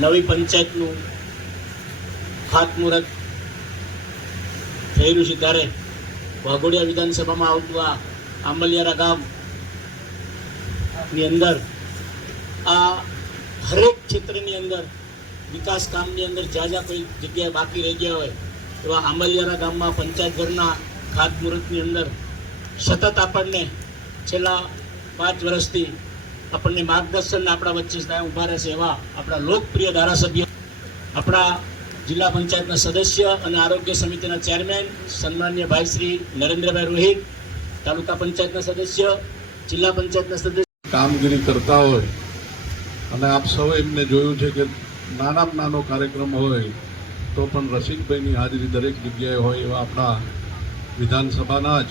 નવી પંચાયતનું ખાતમુહૂર્ત થઈ રહ્યું છે ત્યારે વાઘોડિયા વિધાનસભામાં આવતું આ આંબલિયારા ગામની અંદર આ હરેક ક્ષેત્રની અંદર વિકાસ કામની અંદર જ્યાં જ્યાં કોઈ જગ્યાએ બાકી રહી ગયા હોય એવા આંબલિયારા ગામમાં પંચાયત ઘરના ખાતમુહૂર્તની અંદર સતત આપણને છેલ્લા 5 વર્ષથી આપણને માર્ગદર્શન આપણા વચ્ચે ઊભા રહેશે એવા આપણા લોકપ્રિય ધારાસભ્ય, આપણા જિલ્લા પંચાયતના સદસ્ય અને આરોગ્ય સમિતિના ચેરમેન સન્માનીય ભાઈ શ્રી નરેન્દ્રભાઈ રોહિત, તાલુકા પંચાયતના સદસ્ય, જિલ્લા પંચાયતના સદસ્ય કામગીરી કરતા હોય અને આપ સૌ એમને જોયું છે કે નાનામાં નાનો કાર્યક્રમ હોય તો પણ રસિકભાઈની હાજરી દરેક જગ્યાએ હોય એવા આપણા વિધાનસભાના જ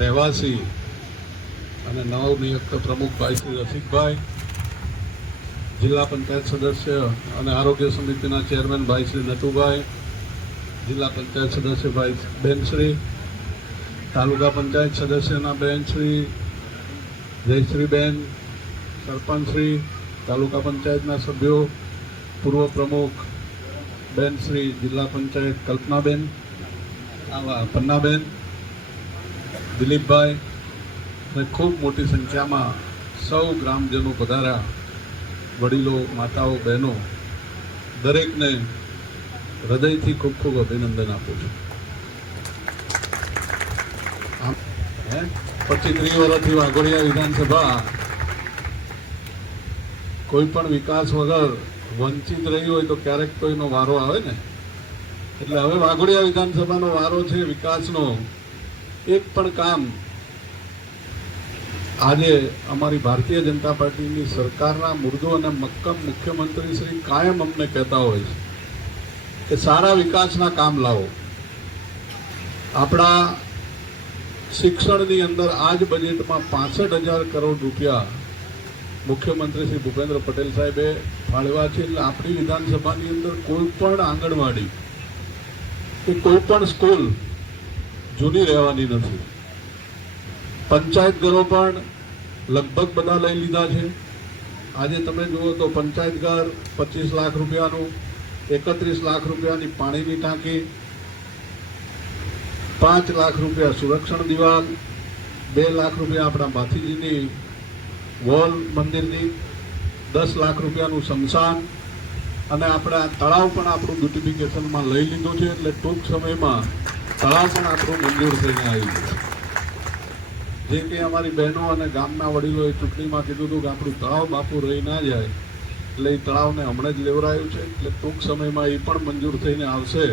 રહેવાસી અને નવનિયુક્ત પ્રમુખ ભાઈ શ્રી રસિકભાઈ, જિલ્લા પંચાયત સદસ્ય અને આરોગ્ય સમિતિના ચેરમેન ભાઈ શ્રી નટુભાઈ, જિલ્લા પંચાયત સદસ્ય ભાઈ બેનશ્રી, તાલુકા પંચાયત સદસ્યના બેનશ્રી જયશ્રીબેન, સરપંચશ્રી, તાલુકા પંચાયતના સભ્યો, પૂર્વ પ્રમુખ બેનશ્રી, જિલ્લા પંચાયત કલ્પનાબેન, પન્નાબેન, દિલીપભાઈ અને ખૂબ મોટી સંખ્યામાં સૌ ગ્રામજનો પધાર્યા, વડીલો, માતાઓ, બહેનો, દરેકને હૃદયથી ખૂબ ખૂબ અભિનંદન આપું છું. 25-30 વર્ષથી વાઘોડિયા વિધાનસભા કોઈ પણ વિકાસ વગર વંચિત રહી હોય તો ક્યારેક તો એનો વારો આવે ને, એટલે હવે વાઘોડિયા વિધાનસભાનો વારો છે વિકાસનો. એક પણ કામ આજે અમારી ભારતીય જનતા પાર્ટીની સરકારના મૃદુ અને મક્કમ મુખ્યમંત્રી શ્રી કાયમ અમને કહેતા હોય છે કે સારા વિકાસના કામ લાવો. આપણા શિક્ષણની અંદર આજ બજેટમાં 65,000 કરોડ રૂપિયા મુખ્યમંત્રી શ્રી ભૂપેન્દ્ર પટેલ સાહેબે ફાળવ્યા છે. એટલે આપણી વિધાનસભાની અંદર કોઈ પણ આંગણવાડી કે કોઈ પણ સ્કૂલ જૂની રહેવાની નથી. પંચાયત ઘરો પણ લગભગ બધા લઈ લીધા છે. આજે તમે જુઓ તો પંચાયત ઘર 25 લાખ રૂપિયાનું, 31 લાખ રૂપિયાની પાણીની ટાંકી, 5 લાખ રૂપિયા સુરક્ષણ દિવાલ, 2 લાખ રૂપિયા આપણા માથીજીની વોલ મંદિરની, 10 લાખ રૂપિયાનું સ્મશાન અને આપણે આ તળાવ પણ આપણું બ્યુટિફિકેશનમાં લઈ લીધું છે. એટલે ટૂંક સમયમાં તળાવ પણ આપણું મંજૂર થઈને આવી ગયું. જે કે અમારી બહેનો અને ગામના વડીલોએ ચૂંટણીમાં કીધું હતું કે આપણું તળાવ બાપુ રહી ના જાય, એટલે એ તળાવને હમણાં જ લેવરાયું છે. એટલે ટૂંક સમયમાં એ પણ મંજૂર થઈને આવશે.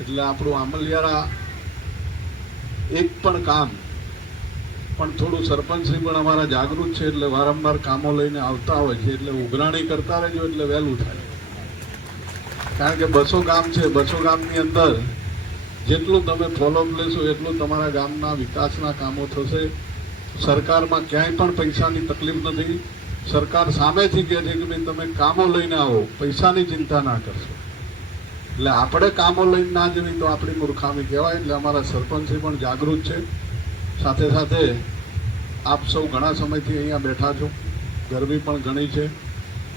એટલે આપણું આંબલિયારા એક પણ કામ પણ થોડું સરપંચશ્રી પણ અમારા જાગૃત છે, એટલે વારંવાર કામો લઈને આવતા હોય છે. એટલે ઉઘરાણી કરતા રહેજો એટલે વહેલું થાય. કારણ કે 200 ગામ છે, 200 ગામની અંદર જેટલું તમે ફોલોઅપ લેશો એટલું તમારા ગામના વિકાસના કામો થશે. સરકારમાં ક્યાંય પણ પૈસાની તકલીફ નથી. સરકાર સામેથી કહે છે કે ભાઈ તમે કામો લઈને આવો, પૈસાની ચિંતા ના કરશો. એટલે આપણે કામો લઈને ના જવી તો આપણી મૂર્ખામી કહેવાય. એટલે અમારા સરપંચશ્રી પણ જાગૃત છે. સાથે સાથે આપ સૌ ઘણા સમયથી અહીંયા બેઠા છો, ગરમી પણ ઘણી છે,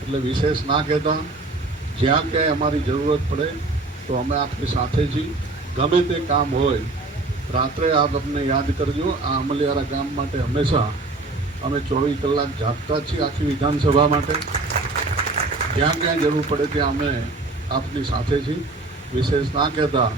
એટલે વિશેષ ના કહેતા જ્યાં ક્યાંય અમારી જરૂરત પડે તો અમે આપની સાથે છીએ. ગમે તે કામ હોય રાત્રે આપ અમને યાદ કરજો. આ આંબલિયારા ગામ માટે હંમેશા અમે 24 કલાક જાગતા છીએ, આખી વિધાનસભા માટે. જ્યાં ક્યાંય જરૂર પડે ત્યાં અમે આપની સાથે છીએ. વિશેષ ના કહેતા